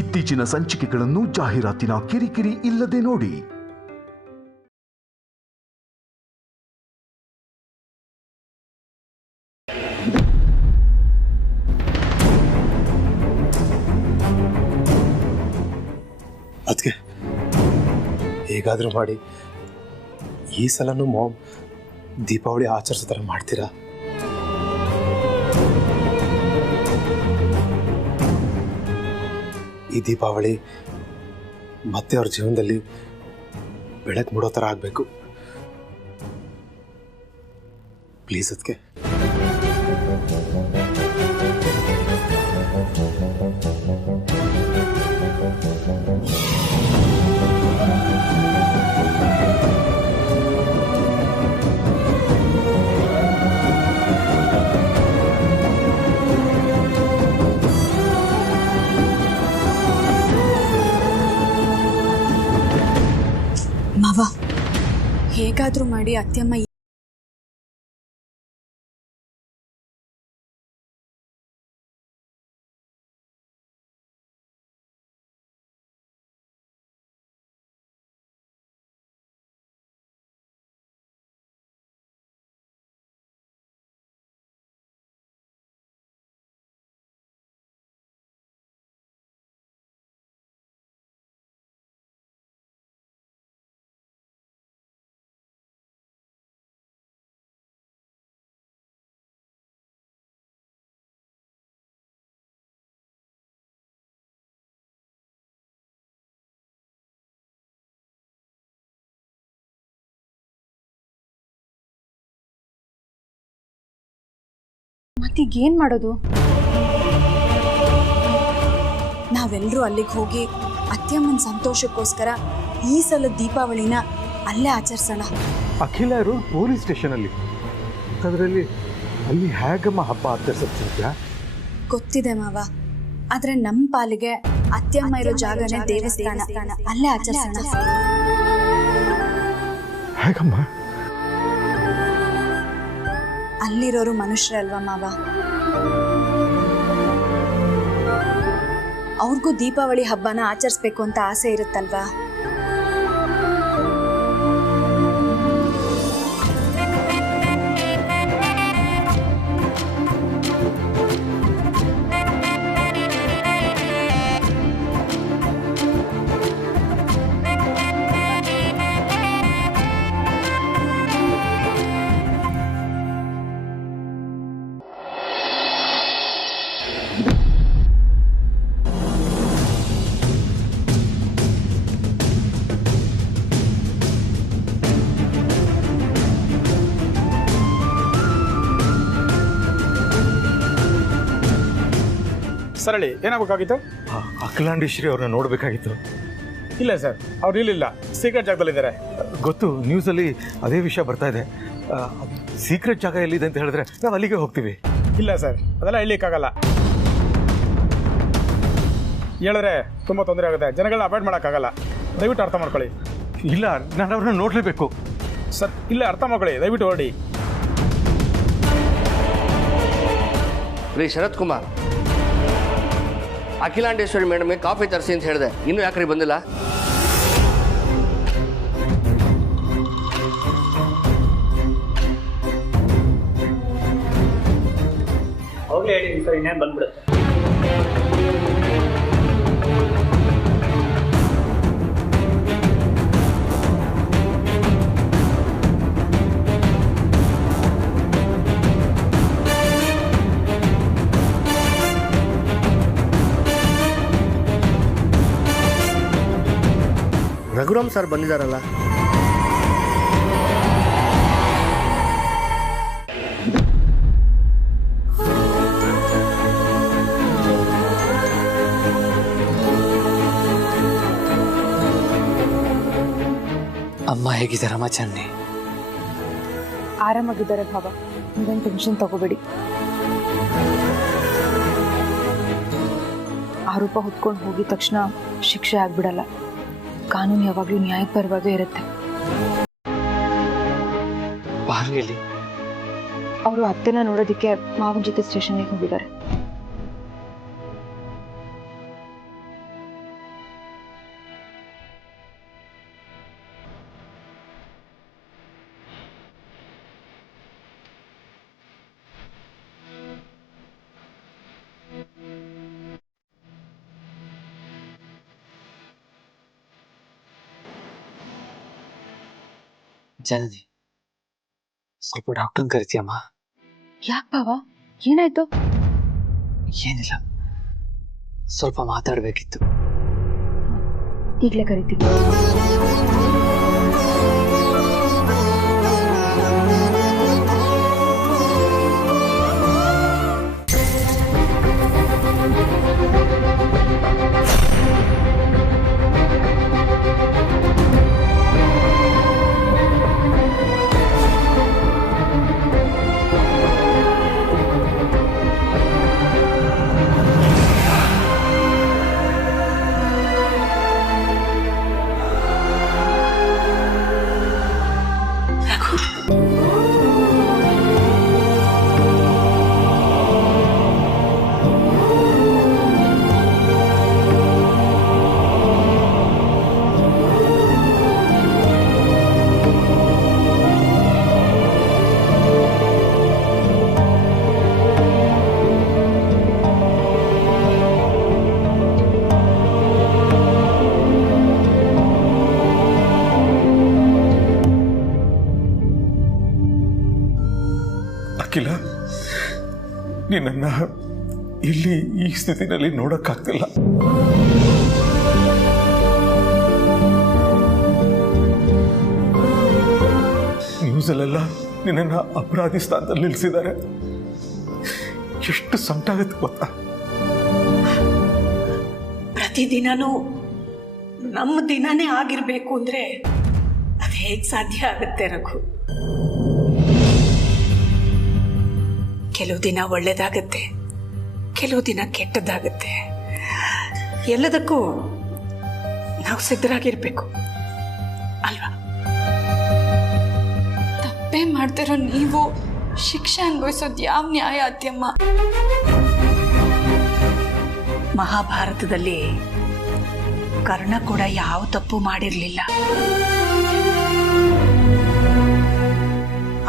ಇತ್ತೀಚಿನ ಸಂಚಿಕೆಗಳನ್ನು ಜಾಹೀರಾತಿನ ಕಿರಿಕಿರಿ ಇಲ್ಲದೆ ನೋಡಿ. ಅದಕ್ಕೆ ಹೇಗಾದರೂ ಮಾಡಿ ಈ ಸಲನೂ ಮಾಮ್ ದೀಪಾವಳಿ ಆಚರಿಸೋ ಥರ ಮಾಡ್ತೀರಾ? ಈ ದೀಪಾವಳಿ ಮತ್ತೆ ಅವ್ರ ಜೀವನದಲ್ಲಿ ಬೆಳಕು ಮೂಡೋ ಥರ ಆಗಬೇಕು ಪ್ಲೀಸ್. ಅದಕ್ಕೆ ಮಾವ, ಹೇಗಾದ್ರೂ ಮಾಡಿ ಅತ್ತೆಮ್ಮ ಮತ್ತೀಗೇನ್ ಮಾಡೋದು? ನಾವೆಲ್ಲರೂ ಅಲ್ಲಿಗೆ ಹೋಗಿ ಅತ್ತೆಮ್ಮನ ಸಂತೋಷಕ್ಕೋಸ್ಕರ ಈ ಸಲ ದೀಪಾವಳಿನ ಅಲ್ಲೇ ಆಚರಿಸೋಣ. ಅಖಿಲ ಇರೋ ಪೊಲೀಸ್ ಸ್ಟೇಷನಲ್ಲಿ, ಅದರಲ್ಲಿ ಅಲ್ಲಿ ಹೇಗಮ್ಮ ಹಬ್ಬ ಆಚರಿಸ್ತೀಯ? ಗೊತ್ತಿದೆ ಮಾವ, ಆದ್ರೆ ನಮ್ಮ ಪಾಲಿಗೆ ಅತ್ತೆಮ್ಮ ಇರೋ ಜಾಗನೇ ದೇವಸ್ಥಾನ, ಅಲ್ಲೇ ಆಚರಿಸೋಣ. ಹೇಗಮ್ಮ? ಅಲ್ಲಿರೋರು ಮನುಷ್ಯರಲ್ವಾ ಮಾವ, ಅವ್ರಿಗೂ ದೀಪಾವಳಿ ಹಬ್ಬನ ಆಚರಿಸ್ಬೇಕು ಅಂತ ಆಸೆ ಇರುತ್ತಲ್ವಾ. ಸರಳಿ, ಏನಾಗಬೇಕಾಗಿತ್ತು? ಅಖಿಲಾಂಡೇಶ್ವರಿ ಅವ್ರನ್ನ ನೋಡಬೇಕಾಗಿತ್ತು. ಇಲ್ಲ ಸರ್, ಅವ್ರು ಇಲ್ಲಿಲ್ಲ, ಸೀಕ್ರೆಟ್ ಜಾಗದಲ್ಲಿದ್ದಾರೆ. ಗೊತ್ತು, ನ್ಯೂಸಲ್ಲಿ ಅದೇ ವಿಷಯ ಬರ್ತಾ ಇದೆ. ಸೀಕ್ರೆಟ್ ಜಾಗ ಎಲ್ಲಿದೆ ಅಂತ ಹೇಳಿದ್ರೆ ನಾವು ಅಲ್ಲಿಗೆ ಹೋಗ್ತೀವಿ. ಇಲ್ಲ ಸರ್, ಅದೆಲ್ಲ ಹೇಳಲಿಕ್ಕಾಗಲ್ಲ. ಹೇಳಿದ್ರೆ ತುಂಬ ತೊಂದರೆ ಆಗುತ್ತೆ, ಜನಗಳನ್ನ ಅವಾಯ್ಡ್ ಮಾಡೋಕ್ಕಾಗಲ್ಲ. ದಯವಿಟ್ಟು ಅರ್ಥ ಮಾಡ್ಕೊಳ್ಳಿ. ಇಲ್ಲ, ನಾನು ಅವ್ರನ್ನ ನೋಡಲೇಬೇಕು. ಸರ್, ಇಲ್ಲ, ಅರ್ಥ ಮಾಡ್ಕೊಳ್ಳಿ, ದಯವಿಟ್ಟು ಹೊರಡಿ. ರೀ ಶರತ್ ಕುಮಾರ್, ಅಖಿಲಾಂಡೇಶ್ವರಿ ಮೇಡಮ್ಗೆ ಕಾಫಿ ತರಿಸಿ ಅಂತ ಹೇಳಿದೆ, ಇನ್ನೂ ಯಾಕ್ರಿ ಬಂದಿಲ್ಲ? ಹೋಗ್ಲಿ ಹೇಳಿ ಸರ್, ಇನ್ನೇನು ಬಂದ್ಬಿಡುತ್ತೆ. ರಘುರಾಮ್ ಸರ್ ಬಂದಿದ್ದಾರಲ್ಲ? ಅಮ್ಮ ಹೇಗಿದ್ದಾರಮ್ಮ? ಚೆನ್ನಿ ಆರಾಮಾಗಿದ್ದಾರೆ ಭಾವ, ನೀವೇನು ಟೆನ್ಷನ್ ತಗೋಬೇಡಿ. ಆರೋಪ ಹೊತ್ಕೊಂಡು ಹೋಗಿದ ತಕ್ಷಣ ಶಿಕ್ಷೆ ಆಗ್ಬಿಡಲ್ಲ. ಕಾನೂನು ಯಾವಾಗಲೂ ನ್ಯಾಯಪರವಾಗೇ ಇರುತ್ತೆ. ಅವರು ಅತ್ತೆನ ನೋಡೋದಕ್ಕೆ ಮಾವನ ಜೊತೆ ಸ್ಟೇಷನ್ಗೆ ಹೋಗಿದ್ದಾರೆ. ಜನನಿ ಸ್ವಲ್ಪ ಡಾಕ್ಟರ್ನ ಕರಿತೀಯಮ್ಮ? ಯಾಕೆ ಬಾವ, ಏನಾಯ್ತು? ಏನಿಲ್ಲ, ಸ್ವಲ್ಪ ಮಾತಾಡಬೇಕಿತ್ತು. ಈಗಲೇ ಕರಿತೀನಿ. ಅಖಿಲ, ನಿನ್ನನ್ನು ಇಲ್ಲಿ ಈ ಸ್ಥಿತಿನಲ್ಲಿ ನೋಡೋಕ್ಕಾಗ್ತಿಲ್ಲ. ನ್ಯೂಸಲ್ಲೆಲ್ಲ ನಿನ್ನನ್ನು ಅಪರಾಧಿ ಸ್ಥಾನದಲ್ಲಿ ನಿಲ್ಲಿಸಿದ್ದಾರೆ. ಎಷ್ಟು ಸಂಕಟಾಗುತ್ತೆ ಗೊತ್ತಾ? ಪ್ರತಿದಿನನೂ ನಮ್ಮ ದಿನನೇ ಆಗಿರಬೇಕು ಅಂದರೆ ಅದು ಹೇಗೆ ಸಾಧ್ಯ ಆಗುತ್ತೆ ರಘು? ಕೆಲವು ದಿನ ಒಳ್ಳೇದಾಗತ್ತೆ, ಕೆಲವು ದಿನ ಕೆಟ್ಟದ್ದಾಗತ್ತೆ. ಎಲ್ಲದಕ್ಕೂ ನಾವು ಸಿದ್ಧರಾಗಿರ್ಬೇಕು ಅಲ್ವಾ? ತಪ್ಪೇ ಮಾಡ್ತಿರೋ ನೀವು ಶಿಕ್ಷೆ ಅನುಭವಿಸೋದು ಯಾವ ನ್ಯಾಯ ಅತ್ಯಮ್ಮ? ಮಹಾಭಾರತದಲ್ಲಿ ಕರ್ಣ ಕೂಡ ಯಾವ ತಪ್ಪು ಮಾಡಿರಲಿಲ್ಲ.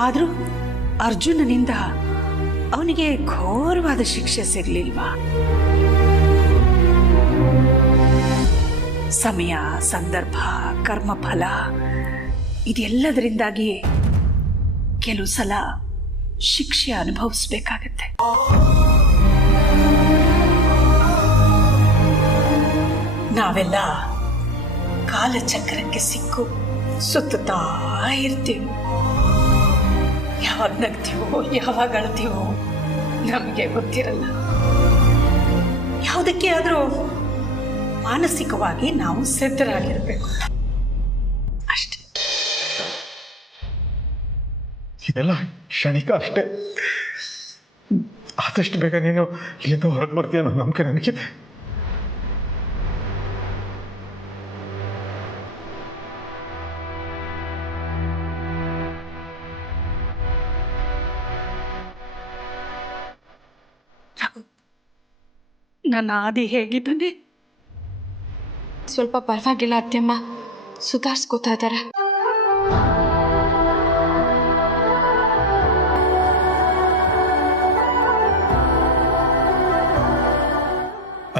ಆದರೂ ಅರ್ಜುನನಿಂದ ಅವನಿಗೆ ಘೋರವಾದ ಶಿಕ್ಷೆ ಸಿಗಲಿಲ್ವಾ? ಸಮಯ, ಸಂದರ್ಭ, ಕರ್ಮಫಲ ಇದೆಲ್ಲದರಿಂದಾಗಿ ಕೆಲವು ಸಲ ಶಿಕ್ಷೆ ಅನುಭವಿಸ್ಬೇಕಾಗತ್ತೆ. ನಾವೆಲ್ಲ ಕಾಲಚಕ್ರಕ್ಕೆ ಸಿಕ್ಕು ಸುತ್ತುತ್ತಾ ಇರ್ತೀವಿ. ಯಾವಾಗ ನಗ್ತೀವೋ ಯಾವಾಗ ಅಳ್ತೀವೋ ನಮಗೆ ಗೊತ್ತಿರಲ್ಲ. ಯಾವುದಕ್ಕೆ ಆದರೂ ಮಾನಸಿಕವಾಗಿ ನಾವು ಸಿದ್ಧರಾಗಿರ್ಬೇಕು ಅಷ್ಟೇ. ಇದೆಲ್ಲ ಕ್ಷಣಿಕ ಅಷ್ಟೇ. ಆದಷ್ಟು ಬೇಗ ನೀನು ಇಲ್ಲಿಂದ ಹೊರಗೆ ಬರ್ತೀಯ ಅನ್ನೋ ನಂಬಿಕೆ ನನಗಿದೆ. ನನ್ನ ಆದಿ ಹೇಗಿದ್ದಾನೆ? ಸ್ವಲ್ಪ ಪರವಾಗಿಲ್ಲ ಅತ್ಯಮ್ಮ, ಸುಧಾರಿಸ್ಕೋತಾ ಇದ್ದಾರೆ.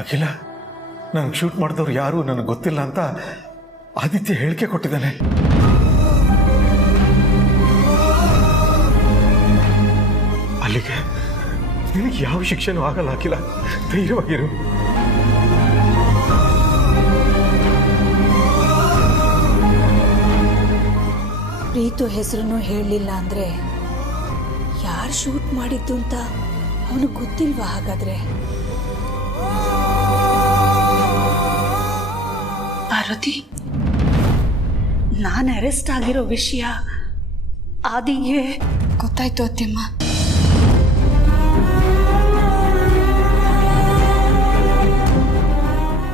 ಅಖಿಲ, ನಾನು ಶೂಟ್ ಮಾಡಿದವ್ರು ಯಾರು ನನಗೆ ಗೊತ್ತಿಲ್ಲ ಅಂತ ಆದಿತ್ಯ ಹೇಳಿಕೆ ಕೊಟ್ಟಿದ್ದಾನೆ. ಅಲ್ಲಿಗೆ ನಿನಗೆ ಯಾವ ಶಿಕ್ಷೆನೂ ಆಗಲ್ಲ ಅಖಿಲ, ಧೈರ್ಯವಾಗಿರು. ಪ್ರೀತು ಹೆಸರನ್ನು ಹೇಳಲಿಲ್ಲ ಅಂದರೆ ಯಾರು ಶೂಟ್ ಮಾಡಿದ್ದು ಅಂತ ಅವನಿಗೆ ಗೊತ್ತಿಲ್ವಾ? ಹಾಗಾದ್ರೆ ಪಾರ್ವತಿ, ನಾನು ಅರೆಸ್ಟ್ ಆಗಿರೋ ವಿಷಯ ಆದಿಗೆ ಗೊತ್ತಾಯ್ತು ಅತ್ಯಮ್ಮ.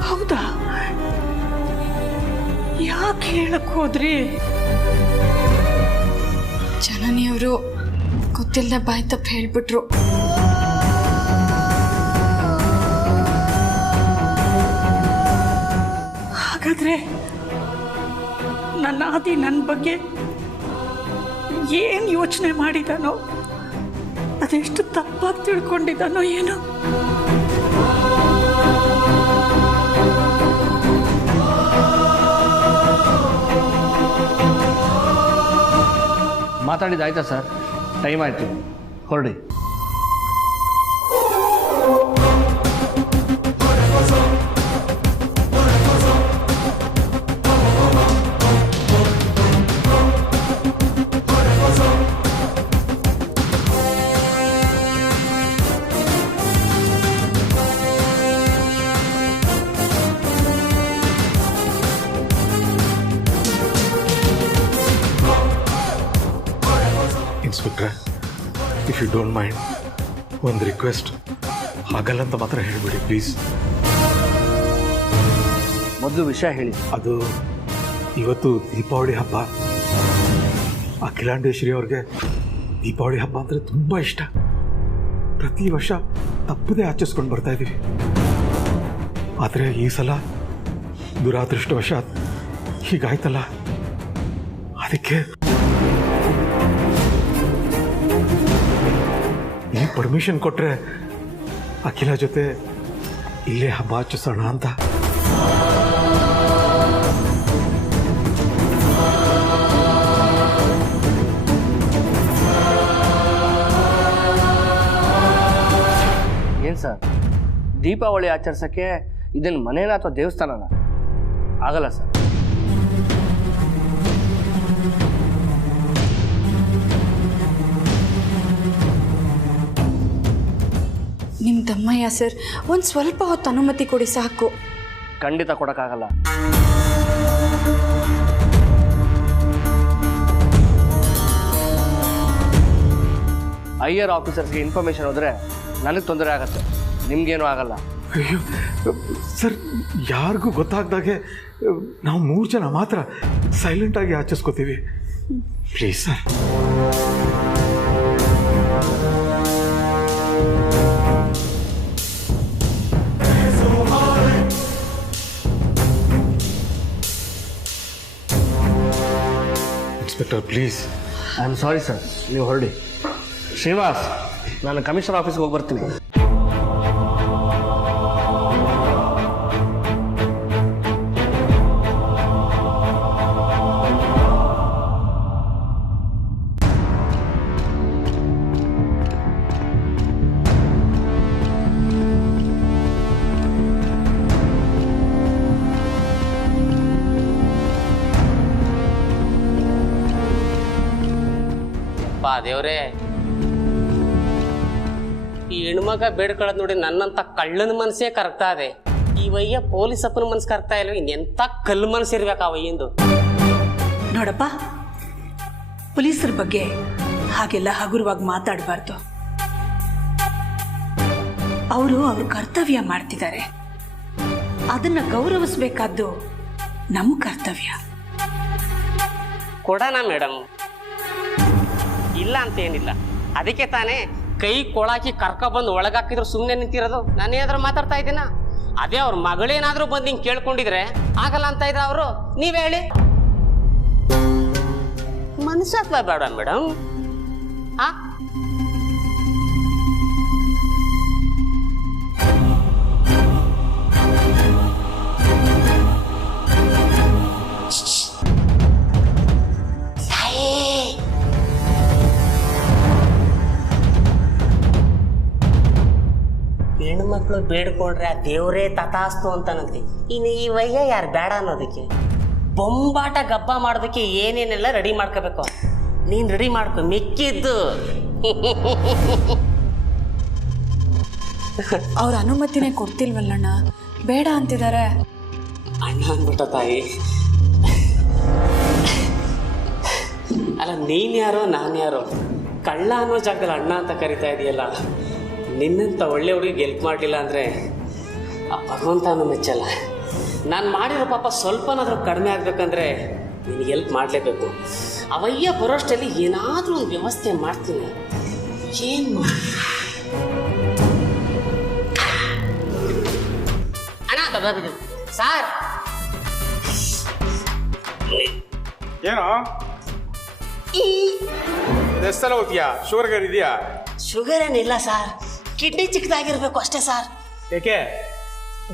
ಹೌದಾ? ಯಾಕೆ ಹೇಳಕ್ ಹೋದ್ರಿ? ಜನನಿಯವರು ಗೊತ್ತಿಲ್ಲದೆ ಬಾಯ್ ತಪ್ಪು ಹೇಳ್ಬಿಟ್ರು. ಹಾಗಾದ್ರೆ ನನ್ನ ಆದಿ ನನ್ನ ಬಗ್ಗೆ ಏನು ಯೋಚನೆ ಮಾಡಿದಾನೋ, ಅದೆಷ್ಟು ತಪ್ಪಾಗಿ ತಿಳ್ಕೊಂಡಿದ್ದಾನೋ ಏನೋ. ಮಾತಾಡಿದ್ದಾಯ್ತಾ ಸರ್? ಟೈಮ್ ಆಯಿತು, ಹೊರಡಿ. ಇನ್ಸ್ಪೆಕ್ಟ್ರೆ, ಇಫ್ ಯು ಡೋಂಟ್ ಮೈಂಡ್, ಒಂದು ರಿಕ್ವೆಸ್ಟ್. ಹಾಗಲ್ಲ ಅಂತ ಮಾತ್ರ ಹೇಳಿಬಿಡಿ ಪ್ಲೀಸ್. ಮೊದಲು ವಿಷಯ ಹೇಳಿ. ಅದು ಇವತ್ತು ದೀಪಾವಳಿ ಹಬ್ಬ. ಅಖಿಲಾಂಡೇಶ್ವರಿ ಅವ್ರಿಗೆ ದೀಪಾವಳಿ ಹಬ್ಬ ಅಂದರೆ ತುಂಬ ಇಷ್ಟ. ಪ್ರತಿ ವರ್ಷ ತಪ್ಪದೇ ಆಚರಿಸ್ಕೊಂಡು ಬರ್ತಾ ಇದ್ದೀವಿ. ಆದರೆ ಈ ಸಲ ದುರಾದೃಷ್ಟವಶಾತ್ ಹೀಗಾಯ್ತಲ್ಲ, ಅದಕ್ಕೆ ಈ ಪರ್ಮಿಷನ್ ಕೊಟ್ಟರೆ ಅಖಿಲ ಜೊತೆ ಇಲ್ಲೇ ಹಬ್ಬ ಆಚರಿಸೋಣ ಅಂತ. ಏನು ಸರ್, ದೀಪಾವಳಿ ಆಚರಿಸೋಕ್ಕೆ ಇದನ್ನು ಮನೇನ ಅಥವಾ ದೇವಸ್ಥಾನನ? ಆಗಲ್ಲ ಸರ್. ನಿಮ್ಮ ತಮ್ಮಯ್ಯ ಸರ್, ಒಂದು ಸ್ವಲ್ಪ ಹೊತ್ತು ಅನುಮತಿ ಕೊಡಿ ಸಾಕು. ಖಂಡಿತ ಕೊಡೋಕ್ಕಾಗಲ್ಲ. ಐಆರ್ ಆಫೀಸರ್ಸ್ಗೆ ಇನ್ಫಾರ್ಮೇಷನ್ ಹೋದರೆ ನನಗೆ ತೊಂದರೆ ಆಗುತ್ತೆ, ನಿಮಗೇನೂ ಆಗಲ್ಲ. ಅಯ್ಯೋ ಸರ್, ಯಾರಿಗೂ ಗೊತ್ತಾಗ್ದಾಗೆ ನಾವು 3 ಜನ ಮಾತ್ರ ಸೈಲೆಂಟಾಗಿ ಆಚರಿಸ್ಕೋತೀವಿ please sir. Inspector please. I am sorry sir, ನೀವು ಹೊರಡಿ. ಶ್ರೀನಿವಾಸ್, ನಾನು ಕಮಿಷನರ್ ಆಫೀಸ್ಗೆ ಹೋಗಿ ಬರ್ತೀನಿ. ದೇವ್ರೇ, ಈ ಹೆಣ್ಮಗ ಬೇಡ್ಕೊಳ್ಳೋದು ನೋಡಿ ನನ್ನಂತ ಕಳ್ಳನ ಮನಸ್ಸೇ ಕರಗ್ತಾ ಇದೆ. ಈ ವಯ್ಯ ಪೊಲೀಸ್ ಅಪ್ಪನ ಮನಸ್ಸು ಕರಗ್ತಾ ಇಲ್ವ, ಇನ್ನೆಂತ ಕಲ್ಲು ಮನಸ್ಸು ಇರ್ಬೇಕು ಆ ವಯ್ಯಂದು. ನೋಡಪ್ಪ, ಪೊಲೀಸರ ಬಗ್ಗೆ ಹಾಗೆಲ್ಲ ಹಗುರವಾಗಿ ಮಾತಾಡಬಾರ್ದು. ಅವರು ಅವ್ರ ಕರ್ತವ್ಯ ಮಾಡ್ತಿದ್ದಾರೆ, ಅದನ್ನ ಗೌರವಿಸ್ಬೇಕಾದ್ದು ನಮ್ಮ ಕರ್ತವ್ಯ. ಕೊಡೋಣ ಮೇಡಮ್, ಇಲ್ಲ ಅಂತ ಏನಿಲ್ಲ. ಅದಕ್ಕೆ ತಾನೇ ಕೈ ಕೊಳಾಕಿ ಕರ್ಕೊಬಂದು ಒಳಗಾಕಿದ್ರು ಸುಮ್ಮನೆ ನಿಂತಿರೋದು. ನಾನೇನಾದ್ರೂ ಮಾತಾಡ್ತಾ ಇದ್ದೀನ? ಅದೇ ಅವ್ರ ಮಗಳೇನಾದ್ರೂ ಬಂದು ಹಿಂಗೆ ಕೇಳ್ಕೊಂಡಿದ್ರೆ ಆಗಲ್ಲ ಅಂತ ಇದ್ರ ಅವರು. ನೀವೇ ಹೇಳಿ, ಮನಸ್ಸಾತ್ವ ಬೇಡ ಮೇಡಮ್. ಆ ಹೆಣ್ಮಕ್ಳು ಬೇಡ್ಕೊಂಡ್ರೆ ಆ ದೇವ್ರೇ ತಥಾಸ್ತು ಅಂತಾನಂತೆ. ಇನ್ನು ಈ ವಯ್ಯ ಯಾರು ಬೇಡ ಅನ್ನೋದಕ್ಕೆ? ಬೊಂಬಾಟ ಗಬ್ಬ ಮಾಡೋದಕ್ಕೆ ಏನೇನೆಲ್ಲ ರೆಡಿ ಮಾಡ್ಕೋಬೇಕು. ನೀನು ರೆಡಿ ಮಾಡ್ಕೊ, ಮಿಕ್ಕಿದ್ದು ಅವ್ರ ಅನುಮತಿನೇ ಕೊಡ್ತಿಲ್ವಲ್ಲಣ್ಣ, ಬೇಡ ಅಂತಿದ್ದಾರೆ. ಅಣ್ಣ ಅಂದ್ಬಿಟ್ಟ ತಾಯಿ. ಅಲ್ಲ, ನೀನು ಯಾರೋ ನಾನು ಯಾರೋ, ಕಳ್ಳ ಅನ್ನೋ ಜಾಗದಲ್ಲಿ ಅಣ್ಣ ಅಂತ ಕರಿತಾ ಇದೆಯಲ್ಲ. ನಿನ್ನಂತ ಒಳ್ಳೆ ಹುಡುಗಿ ಹೆಲ್ಪ್ ಮಾಡಲಿಲ್ಲ ಅಂದರೆ ಆ ಭಗವಂತನೂ ಮೆಚ್ಚಲ್ಲ. ನಾನು ಮಾಡಿರೋ ಪಾಪ ಸ್ವಲ್ಪನಾದರೂ ಕಡಿಮೆ ಆಗಬೇಕಂದ್ರೆ ನಿನಗೆ ಹೆಲ್ಪ್ ಮಾಡಲೇಬೇಕು. ಅವಯ್ಯ ಬರೋಷ್ಟರಲ್ಲಿ ಏನಾದರೂ ಒಂದು ವ್ಯವಸ್ಥೆ ಮಾಡ್ತೀನಿ. ಏನು ಮಾಡಿ ಅಣ್ಣ ಸಾರ್, ಏನೋ ಎಷ್ಟೆಲ್ಲ ಹೋಗ್ತೀಯಾ? ಶುಗರ್ ಇದೆಯಾ? ಶುಗರ್ ಏನಿಲ್ಲ ಸರ್, ಕಿಡ್ನಿ ಚಿಕ್ಕದಾಗಿರ್ಬೇಕು ಅಷ್ಟೇ ಸರ್. ಏಕೆ?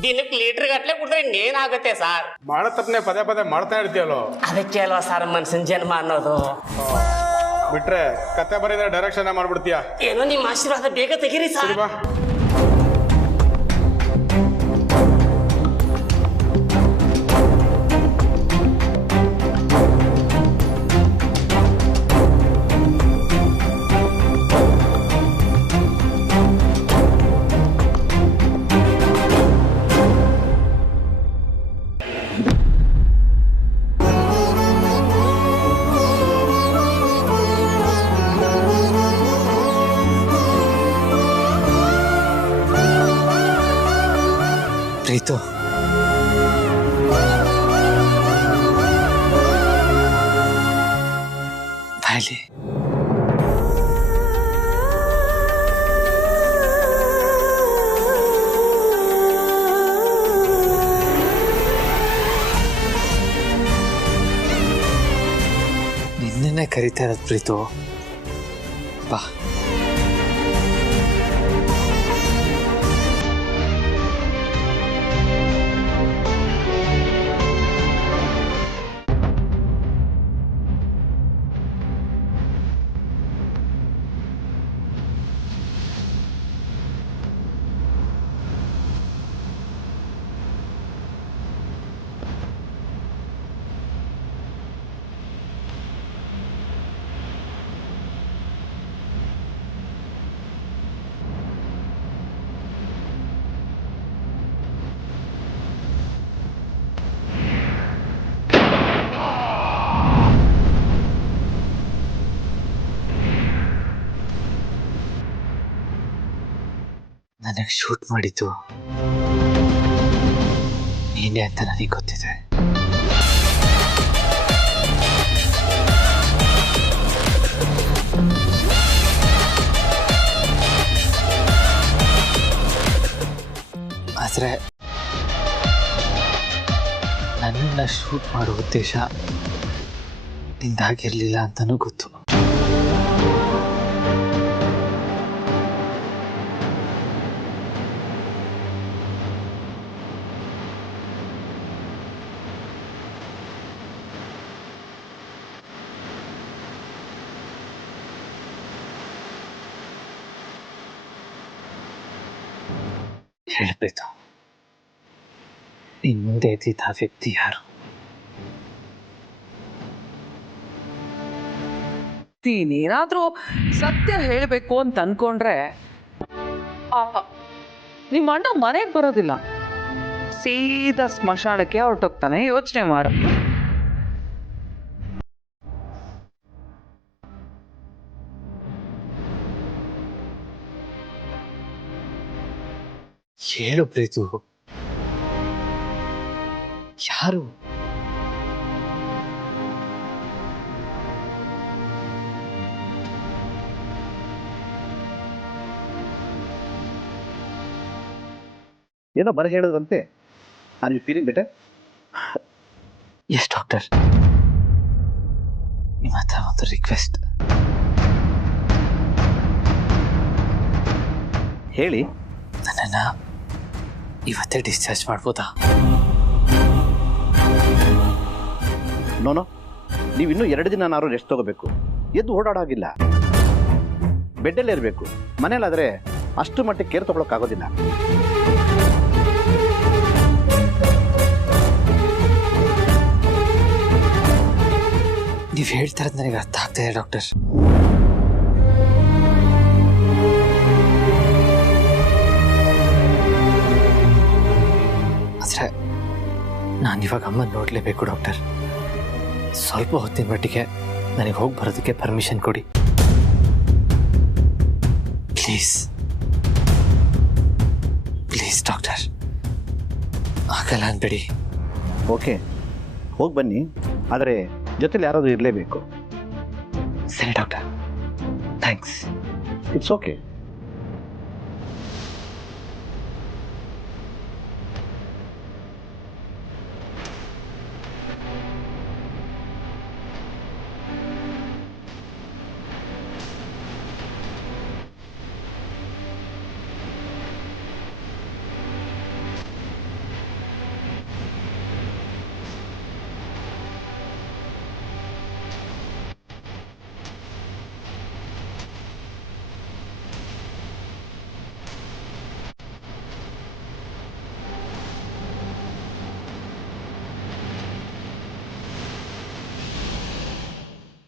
ದಿನಕ್ಕೆ ಲೀಟರ್ ಗಟ್ಟಲೆ ಕುಡಿದ್ರೆ ಇನ್ನೇನಾಗುತ್ತೆ ಸರ್? ಮಾಡೋ ತಪ್ಪನೆ ಪದೇ ಪದೇ ಮಾಡ್ತಾ ಇರ್ತೀಯಲ್ಲೋ. ಅದಕ್ಕೆ ಅಲ್ವಾ ಸರ್ ಮನ್ಸಿನ ಜನ್ಮ ಅನ್ನೋದು. ಬಿಟ್ರೆ ಕತೆ ಬರೀದ್ರೆ ಡೈರೆಕ್ಷನ್ ಮಾಡ್ಬಿಡ್ತೀಯ. ಏನೋ ನಿಮ್ಮ ಆಶೀರ್ವಾದ ಬೇಗ ತೆಗೀರಿ ಸರ್. ಬಾ. ಪ್ರೀತು, ಬಾಯ್ಲಿ. ನಿನ್ನೆ ಕರೀತಾ ಇರೋದು ಪ್ರೀತು. ಬಾ. ನನಗೆ ಶೂಟ್ ಮಾಡಿದ್ದು ನೀನೇ ಅಂತ ನನಗೆ ಗೊತ್ತಿದೆ. ಆದರೆ ನನ್ನನ್ನು ಶೂಟ್ ಮಾಡೋ ಉದ್ದೇಶ ನಿಂದಾಗಿರಲಿಲ್ಲ ಅಂತಲೂ ಗೊತ್ತು. ಹೇಳಬೇಕು, ನಿನ್ನ ಮುಂದೆ ಇದ್ದಿದ್ದ ಆ ವ್ಯಕ್ತಿ ಯಾರು? ನೀನೇನಾದ್ರೂ ಸತ್ಯ ಹೇಳಬೇಕು ಅಂತ ಅನ್ಕೊಂಡ್ರೆ ನಿಮ್ಮ ಅಣ್ಣ ಮನೆಗೆ ಬರೋದಿಲ್ಲ, ಸೀದಾ ಸ್ಮಶಾನಕ್ಕೆ ಹೊರಟೋಗ್ತಾನೆ. ಯೋಚನೆ ಮಾಡು. ಹೇಳು ಪ್ರೀತು, ಯಾರು? ಏನೋ ಬರ ಹೇಳೋದಂತೆ. Are you feeling better? Yes doctor, ನಿಮ್ಮ ಹತ್ರ ಒಂದು ರಿಕ್ವೆಸ್ಟ್. ಹೇಳಿ. ನನ್ನನ್ನು ಇವತ್ತೇ ಡಿಸ್ಚಾರ್ಜ್ ಮಾಡ್ಬೋದಾ? ನೋನೋ, ನೀವು ಇನ್ನೂ 2 ದಿನ ನಾರು ರೆಸ್ಟ್ ತಗೋಬೇಕು. ಎದ್ದು ಓಡಾಡೋಗಿಲ್ಲ, ಬೆಡ್ಡಲ್ಲೇ ಇರಬೇಕು. ಮನೇಲಾದರೆ ಅಷ್ಟು ಮಟ್ಟಿಗೆ ಕೇರ್ ತಗೊಳಕ್ಕಾಗೋದಿಲ್ಲ. ನೀವು ಹೇಳ್ತಾ ಇರೋದು ನನಗೆ ಅರ್ಥ ಆಗ್ತಾ ಇದೆ ಡಾಕ್ಟರ್. ಆದರೆ ನಾನು ಇವಾಗ ಅಮ್ಮನ ನೋಡಲೇಬೇಕು ಡಾಕ್ಟರ್. ಸ್ವಲ್ಪ ಹೊತ್ತಿನ ಮಟ್ಟಿಗೆ ನನಗೆ ಹೋಗಿ ಬರೋದಕ್ಕೆ ಪರ್ಮಿಷನ್ ಕೊಡಿ ಪ್ಲೀಸ್. ಪ್ಲೀಸ್ ಡಾಕ್ಟರ್, ಆಗಲ್ಲ ಅನ್ಬೇಡಿ. ಓಕೆ, ಹೋಗಿ ಬನ್ನಿ. ಆದರೆ ಜೊತೆಲಿ ಯಾರಾದರೂ ಇರಲೇಬೇಕು. ಸರಿ ಡಾಕ್ಟರ್, ಥ್ಯಾಂಕ್ಸ್. It's okay.